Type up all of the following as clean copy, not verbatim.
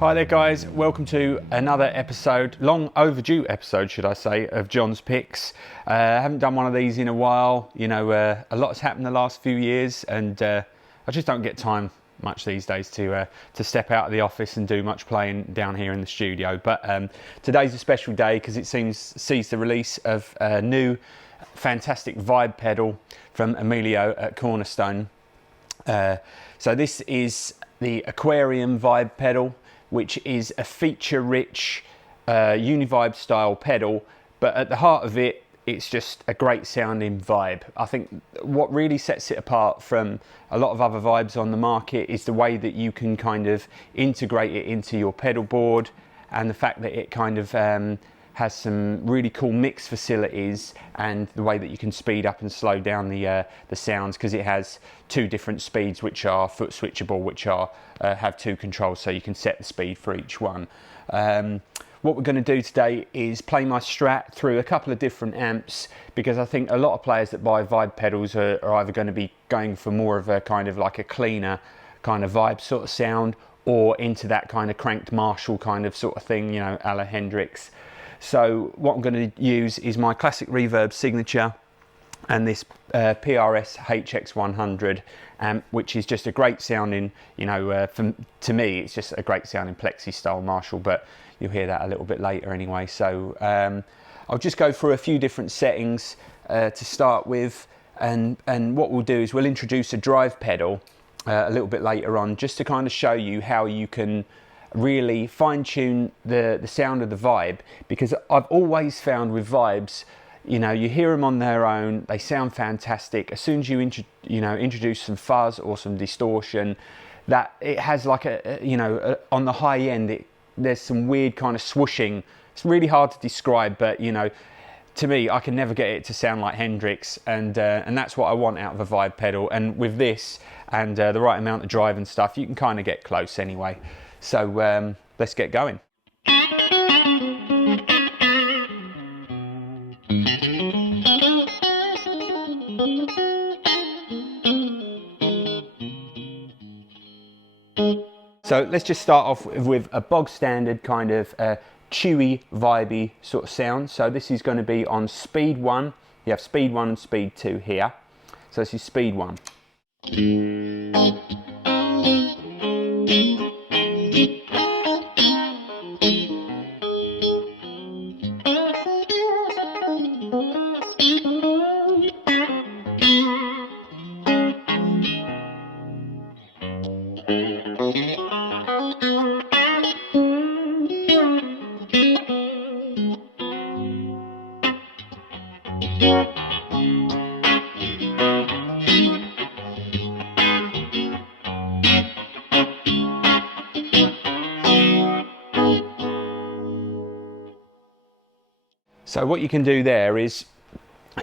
Hi there guys, welcome to another episode, long overdue episode should I say, of John's Picks. I haven't done one of these in a while, you know, a lot has happened the last few years and I just don't get time much these days to step out of the office and do much playing down here in the studio. But today's a special day because it sees the release of a new fantastic vibe pedal from Emilio at Cornerstone. So this is the Aquarium vibe pedal, which is a feature-rich Univibe style pedal, but at the heart of it, it's just a great sounding vibe. I think what really sets it apart from a lot of other vibes on the market is the way that you can kind of integrate it into your pedal board, and the fact that it kind of has some really cool mix facilities, and the way that you can speed up and slow down the sounds, because it has two different speeds which are foot switchable, which are have two controls, so you can set the speed for each one. What we're going to do today is play my Strat through a couple of different amps, because I think a lot of players that buy vibe pedals are either going to be going for more of a kind of like a cleaner kind of vibe sort of sound, or into that kind of cranked Marshall kind of sort of thing, you know, a la Hendrix. So what I'm going to use is my classic reverb signature and this PRS HX100 amp, which is just a great sounding, you know, to me it's just a great sounding plexi style Marshall, but you'll hear that a little bit later anyway. So I'll just go through a few different settings to start with, and what we'll do is we'll introduce a drive pedal a little bit later on, just to kind of show you how you can really fine-tune the sound of the vibe, because I've always found with vibes, you know, you hear them on their own, they sound fantastic. As soon as you introduce some fuzz or some distortion, that it has like on the high end, there's some weird kind of swooshing. It's really hard to describe, but you know, to me, I can never get it to sound like Hendrix, and that's what I want out of a vibe pedal. And with this and the right amount of drive and stuff, you can kind of get close anyway. So let's get going. So let's just start off with a bog standard kind of chewy, vibey sort of sound. So this is going to be on speed 1. You have speed 1 and speed 2 here. So this is speed 1. So what you can do there is,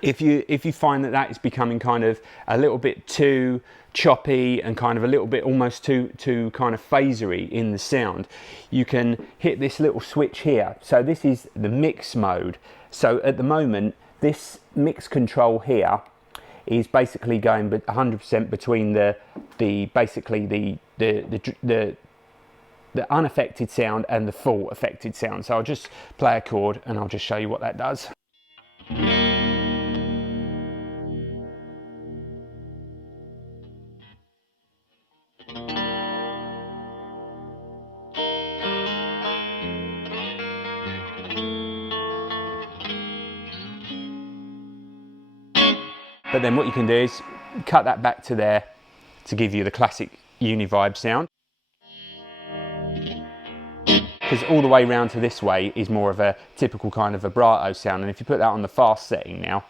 if you find that is becoming kind of a little bit too choppy and kind of a little bit almost too kind of phasery in the sound, you can hit this little switch here. So this is the mix mode. So at the moment, this mix control here is basically going 100% between the unaffected sound and the full affected sound. So I'll just play a chord and I'll just show you what that does. But then what you can do is cut that back to there to give you the classic Univibe sound. Because all the way round to this way is more of a typical kind of vibrato sound, and if you put that on the fast setting now,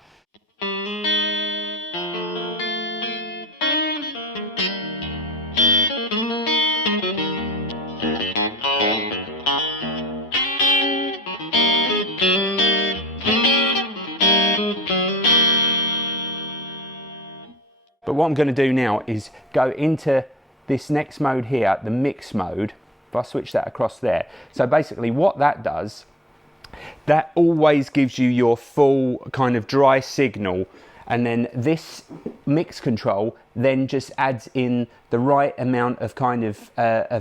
but what I'm going to do now is go into this next mode here, the mix mode. If I switch that across there, so basically what that does, that always gives you your full kind of dry signal, and then this mix control then just adds in the right amount of kind of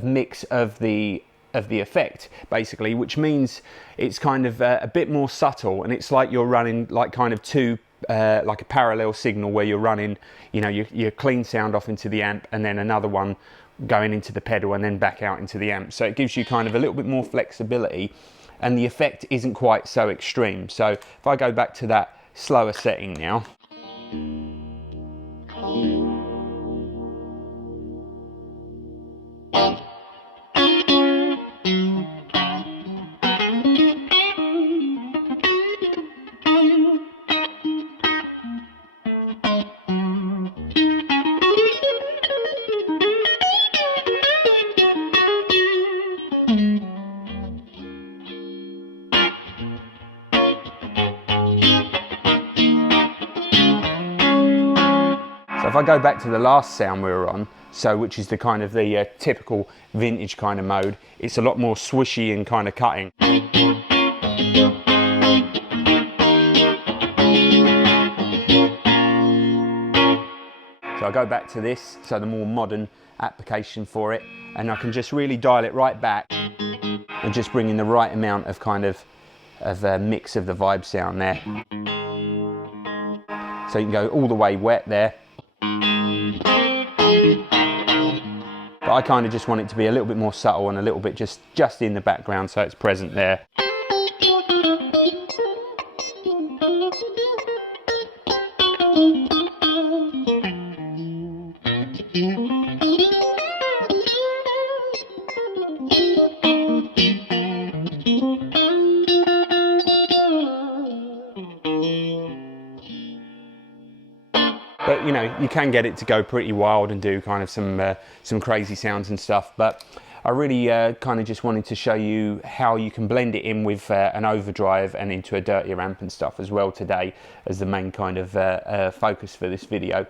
mix of the of the effect, basically, which means it's kind of a bit more subtle, and it's like you're running like kind of two like a parallel signal where you're running, you know, your clean sound off into the amp and then another one going into the pedal and then back out into the amp. So it gives you kind of a little bit more flexibility, and the effect isn't quite so extreme. So if I go back to that slower setting now, so if I go back to the last sound we were on, so which is the kind of the typical vintage kind of mode, it's a lot more swishy and kind of cutting. So I go back to this, so the more modern application for it, and I can just really dial it right back and just bring in the right amount of kind of mix of the vibe sound there. So you can go all the way wet there. But I kind of just want it to be a little bit more subtle and a little bit just in the background, so it's present there. But you know, you can get it to go pretty wild and do kind of some crazy sounds and stuff. But I really kind of just wanted to show you how you can blend it in with an overdrive and into a dirtier amp and stuff as well today, as the main kind of focus for this video.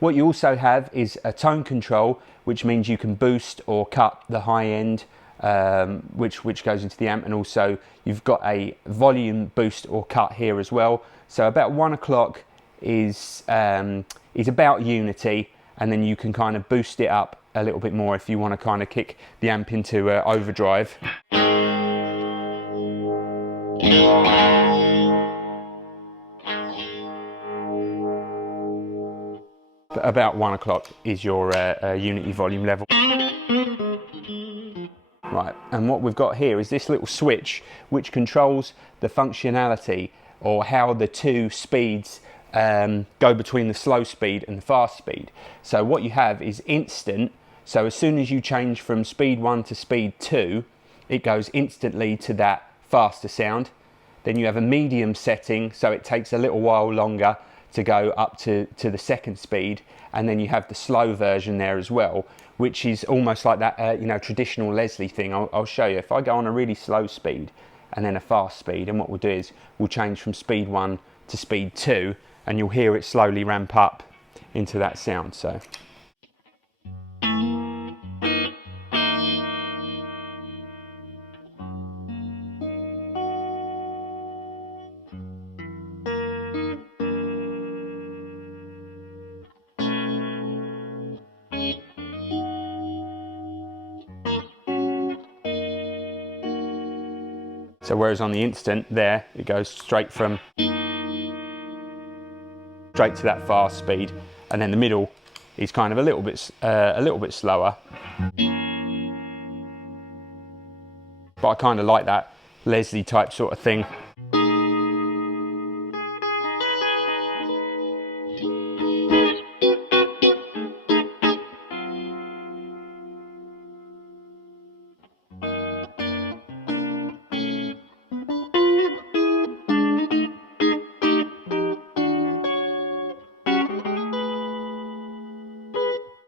What you also have is a tone control, which means you can boost or cut the high end, which goes into the amp, and also you've got a volume boost or cut here as well. So about 1 o'clock is about unity, and then you can kind of boost it up a little bit more if you want to kind of kick the amp into overdrive. But about 1 o'clock is your unity volume level. Right, and what we've got here is this little switch which controls the functionality, or how the two speeds go between the slow speed and the fast speed. So what you have is instant, so as soon as you change from speed 1 to speed 2, it goes instantly to that faster sound. Then you have a medium setting, so it takes a little while longer to go up to the second speed, and then you have the slow version there as well, which is almost like that you know, traditional Leslie thing. I'll show you. If I go on a really slow speed and then a fast speed, and what we'll do is we'll change from speed 1 to speed 2, and you'll hear it slowly ramp up into that sound. So whereas on the instant there, it goes straight to that fast speed, and then the middle is kind of a little bit slower. But I kind of like that Leslie type sort of thing.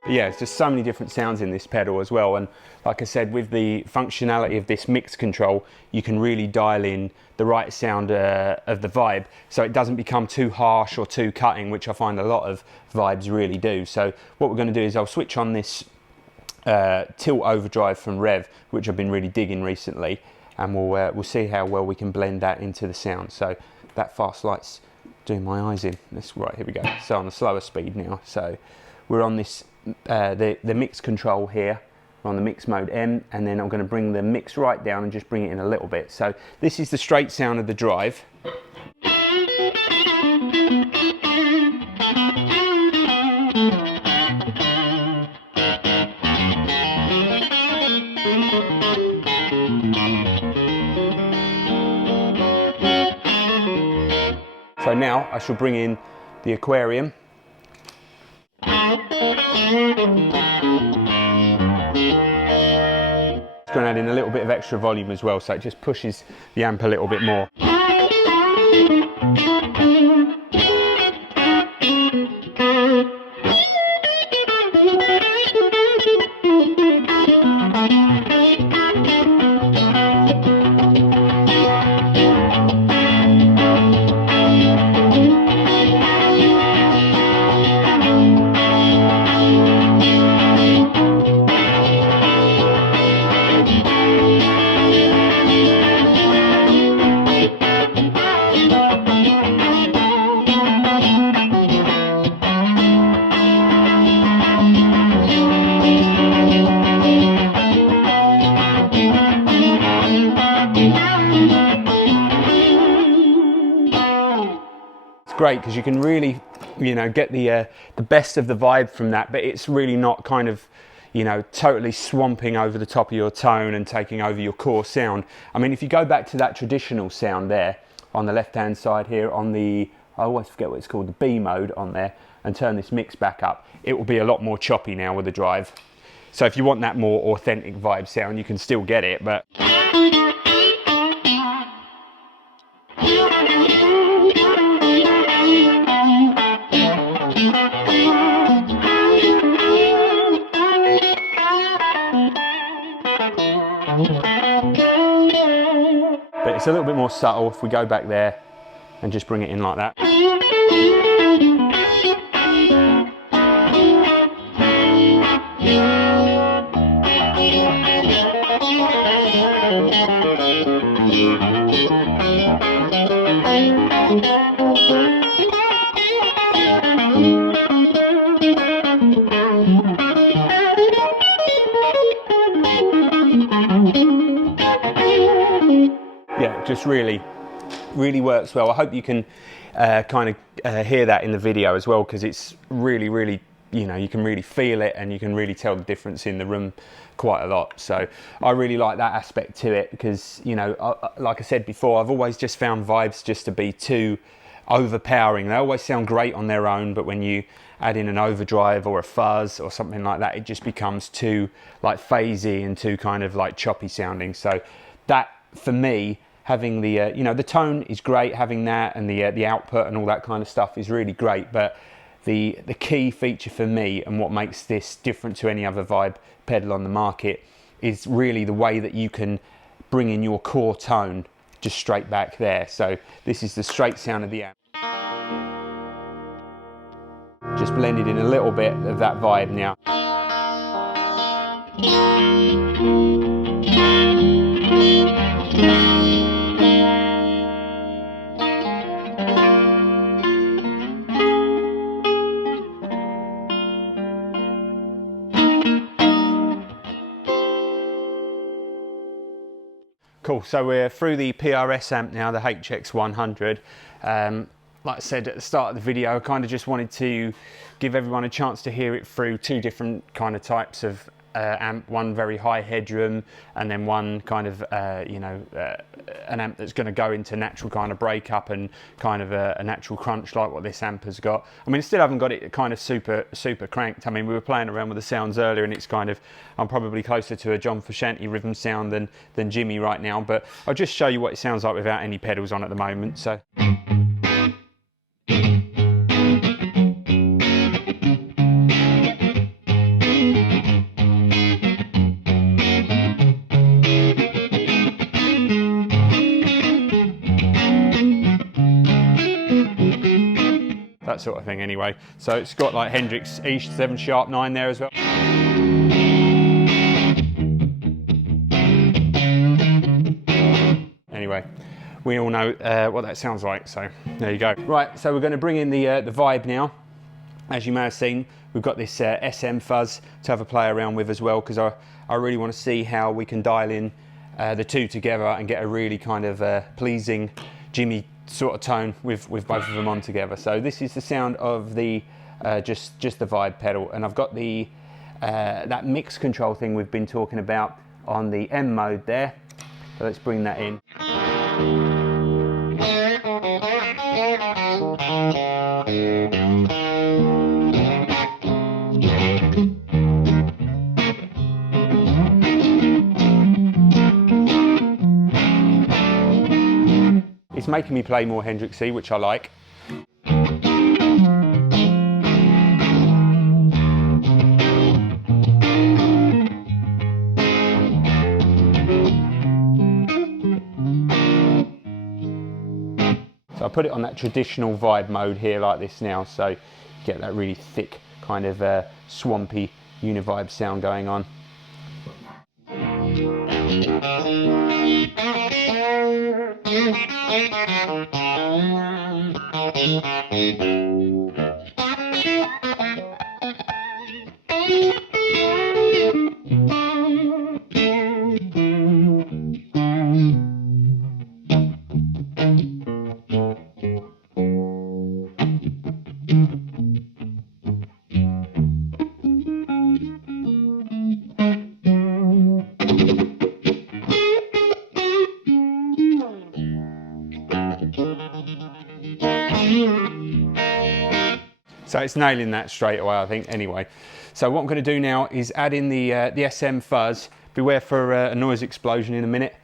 Yeah, it's just so many different sounds in this pedal as well, and like I said, with the functionality of this mix control, you can really dial in the right sound of the vibe, so it doesn't become too harsh or too cutting, which I find a lot of vibes really do. So what we're going to do is I'll switch on this tilt overdrive from Rev, which I've been really digging recently, and we'll see how well we can blend that into the sound. So that fast light's doing my eyes in. Right, here we go. So on the slower speed now, so we're on this the mix control here, We're on the mix mode M, and then I'm going to bring the mix right down and just bring it in a little bit. So this is the straight sound of the drive. So now I shall bring in the aquarium. It's going to add in a little bit of extra volume as well, so it just pushes the amp a little bit more. Great, because you can really, you know, get the best of the vibe from that, but it's really not kind of, you know, totally swamping over the top of your tone and taking over your core sound. I mean, if you go back to that traditional sound there on the left hand side here on the, I always forget what it's called, the B mode on there, and turn this mix back up, it will be a lot more choppy now with the drive. So if you want that more authentic vibe sound, you can still get it, but it's a little bit more subtle if we go back there and just bring it in like that. Yeah, just really works well. I hope you can kind of hear that in the video as well, because it's really, you know, you can really feel it and you can really tell the difference in the room quite a lot. So I really like that aspect to it, because, you know, like I said before, I've always just found vibes just to be too overpowering. They always sound great on their own, but when you add in an overdrive or a fuzz or something like that, it just becomes too like phasey and too kind of like choppy sounding. So that, for me, having the you know, the tone is great, having that, and the output and all that kind of stuff is really great, but the key feature for me and what makes this different to any other vibe pedal on the market is really the way that you can bring in your core tone just straight back there. So this is the straight sound of the amp, just blended in a little bit of that vibe now. Cool, so we're through the Prs amp now, the HX100. Like I said at the start of the video, I kind of just wanted to give everyone a chance to hear it through two different kind of types of amp, one very high headroom, and then one kind of, you know, an amp that's going to go into natural kind of breakup and kind of a natural crunch like what this amp has got. I mean, I still haven't got it kind of super cranked. I mean, we were playing around with the sounds earlier, and it's kind of, I'm probably closer to a John Frusciante rhythm sound than Jimmy right now, but I'll just show you what it sounds like without any pedals on at the moment. So. That sort of thing anyway. So it's got like Hendrix E7 sharp 9 there as well. Anyway, we all know what that sounds like, so there you go. Right, so we're going to bring in the vibe now. As you may have seen, we've got this SM fuzz to have a play around with as well, because I I really want to see how we can dial in the two together and get a really kind of pleasing Jimmy sort of tone with both of them on together. So this is the sound of the just the vibe pedal, and I've got the that mix control thing we've been talking about on the M mode there. So let's bring that in. It's making me play more Hendrixy, which I like. So I put it on that traditional vibe mode here like this now, so you get that really thick kind of swampy univibe sound going on. So it's nailing that straight away, I think, anyway. So what I'm going to do now is add in the SM Fuzz. Beware for a noise explosion in a minute.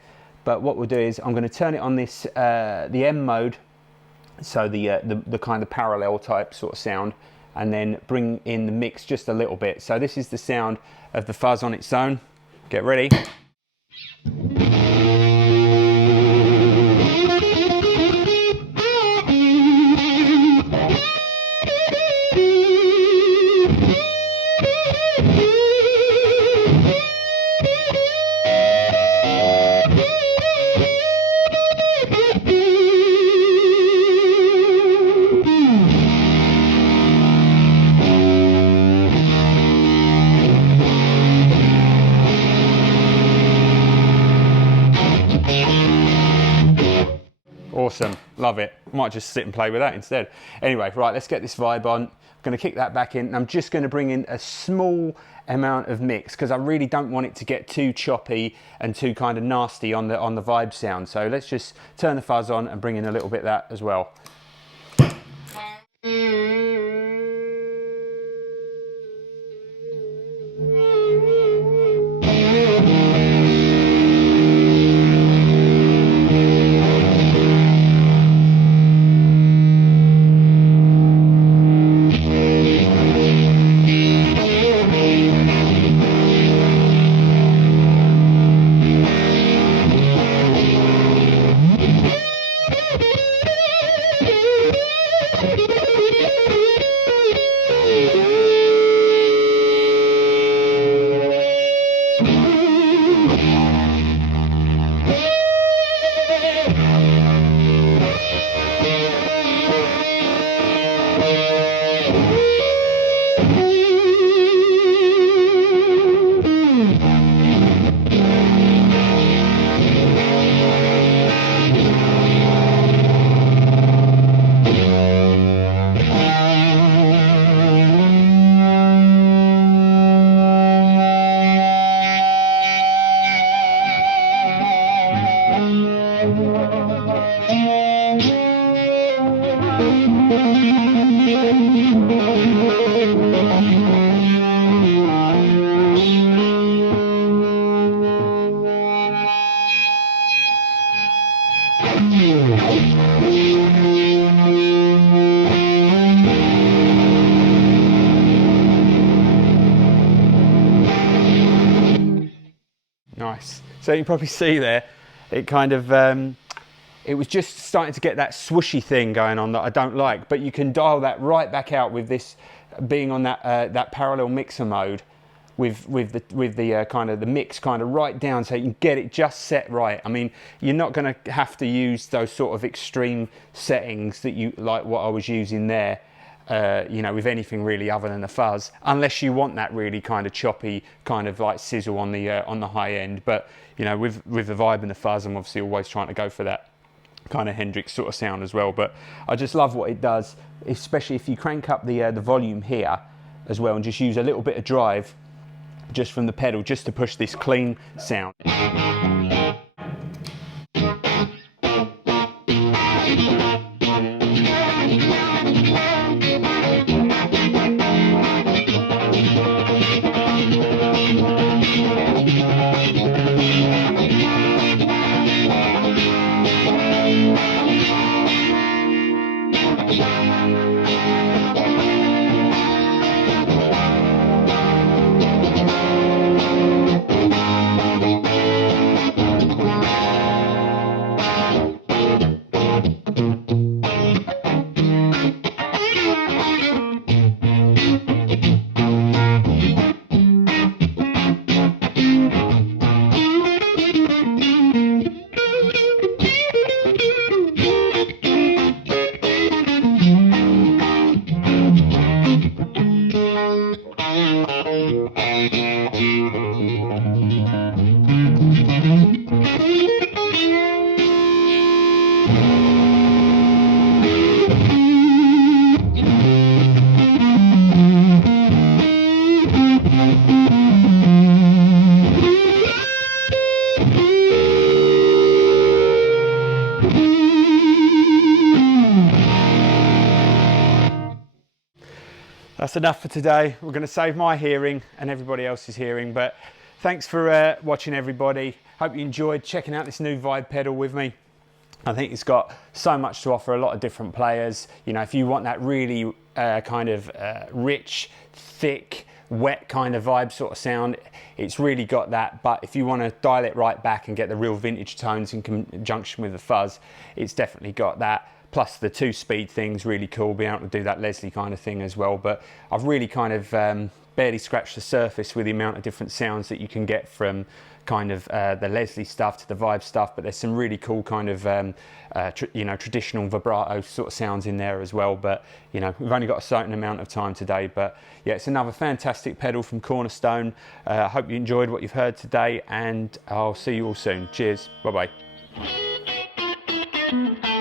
But what we'll do is I'm going to turn it on this, the M mode, so the kind of parallel type sort of sound, and then bring in the mix just a little bit. So this is the sound of the Fuzz on its own. Get ready. Awesome, love it. Might just sit and play with that instead. Anyway, right, let's get this vibe on. I'm going to kick that back in, and I'm just going to bring in a small amount of mix because I really don't want it to get too choppy and too kind of nasty on the vibe sound. So let's just turn the Fuzz on and bring in a little bit of that as well. Nice. So you can probably see there, it kind of, it was just starting to get that swooshy thing going on that I don't like, but you can dial that right back out with this being on that that parallel mixer mode with the kind of the mix kind of right down, so you can get it just set right. I mean, you're not going to have to use those sort of extreme settings that you like what I was using there. you know, with anything really other than the fuzz, unless you want that really kind of choppy, kind of like sizzle on the high end. But you know, with the vibe and the fuzz, I'm obviously always trying to go for that kind of Hendrix sort of sound as well. But I just love what it does, especially if you crank up the volume here as well, and just use a little bit of drive just from the pedal, just to push this clean sound. That's enough for today. We're going to save my hearing and everybody else's hearing, but thanks for watching, everybody. Hope you enjoyed checking out this new Vibe pedal with me. I think it's got so much to offer a lot of different players. You know, if you want that really kind of rich, thick, wet kind of vibe sort of sound, it's really got that. But if you want to dial it right back and get the real vintage tones in conjunction with the fuzz, it's definitely got that. Plus the 2-speed thing's really cool, being able to do that Leslie kind of thing as well. But I've really kind of barely scratched the surface with the amount of different sounds that you can get from kind of the Leslie stuff to the Vibe stuff. But there's some really cool kind of you know, traditional vibrato sort of sounds in there as well. But you know, we've only got a certain amount of time today. But yeah, it's another fantastic pedal from Cornerstone. I hope you enjoyed what you've heard today, and I'll see you all soon. Cheers. Bye bye.